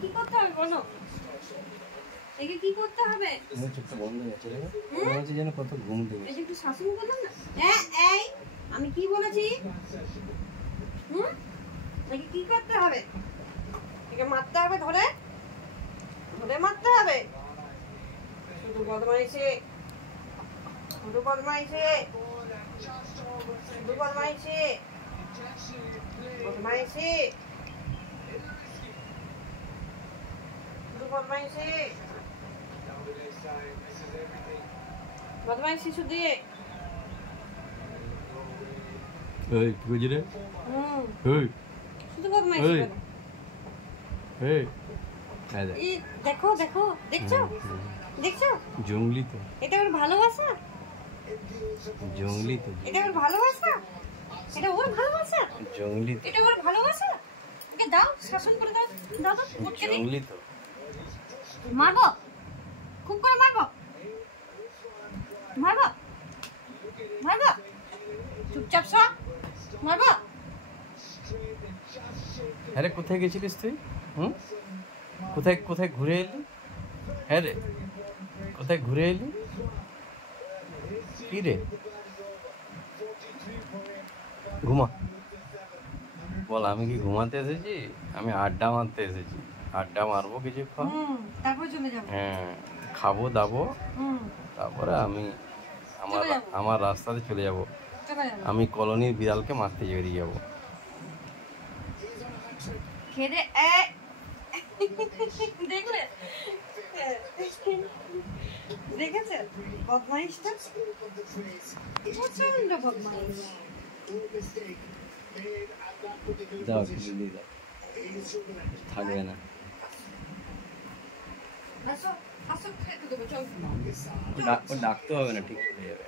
কি করতে হবে বলো? একে কি করতে হবে? চোখটা বন্ধ হয়ে যাচ্ছে দেখো, মনে হচ্ছে যেন কত ঘুম দেবে। এই যে একটু শাসন করলাম না। এই আমি কি বলেছি? একে কি করতে হবে? একে মারতে হবে, ধরে ধরে মারতে হবে। শুধু বদমাইশি, শুধু বদমাইশি, শুধু বদমাইশি, বদমাইশি, শুধু বদমাইশি, বদমাইশি শুধু। এই কি কইছিস রে? এই শুধু বদমাইশি করে। এই এই দেখো দেখো, দেখছো দেখছো? জঙ্গলি তো, এটা ওর ভালোবাসা, জঙ্গলি তো, এটা ওর ভালোবাসা, এটা ওর ভালোবাসা, জঙ্গলি তো, এটা ওর ভালোবাসা। ওকে দাও, শাসন করে দাও, দাও দাও, উঠকে দিই। জঙ্গলি তো। মারবো, খুব করে মারবো, মারবো, মারবো, চুপচাপ শো, মারবো। আরে কোথায় গেছিলিস তুই? কোথায় কোথায় ঘুরে এলি? হ্যাঁ রে, কোথায় ঘুরে এলি? কি রে? ঘুমা। বল, আমি কি ঘুমাতে এসেছি? আমি আড্ডা মারতে এসেছি। আড্ডা মারবো কিছুক্ষণ, তারপর চলে যাবো। হ্যাঁ, খাবো দাবো, তারপরে আমি আমার রাস্তাতে চলে যাব। আমি কলোনির বিড়ালকে মারতে বেরিয়ে যাবো। খেদে দেখলে, দেখেছে বদমাইশটা? প্রচন্ড বদমাইশ। দাও কিছু দিয়ে দাও, থাকবে না। আসো আসো, খেতে দেবো, চল। ও ডাকতে হবে না, ঠিক হয়ে যাবে।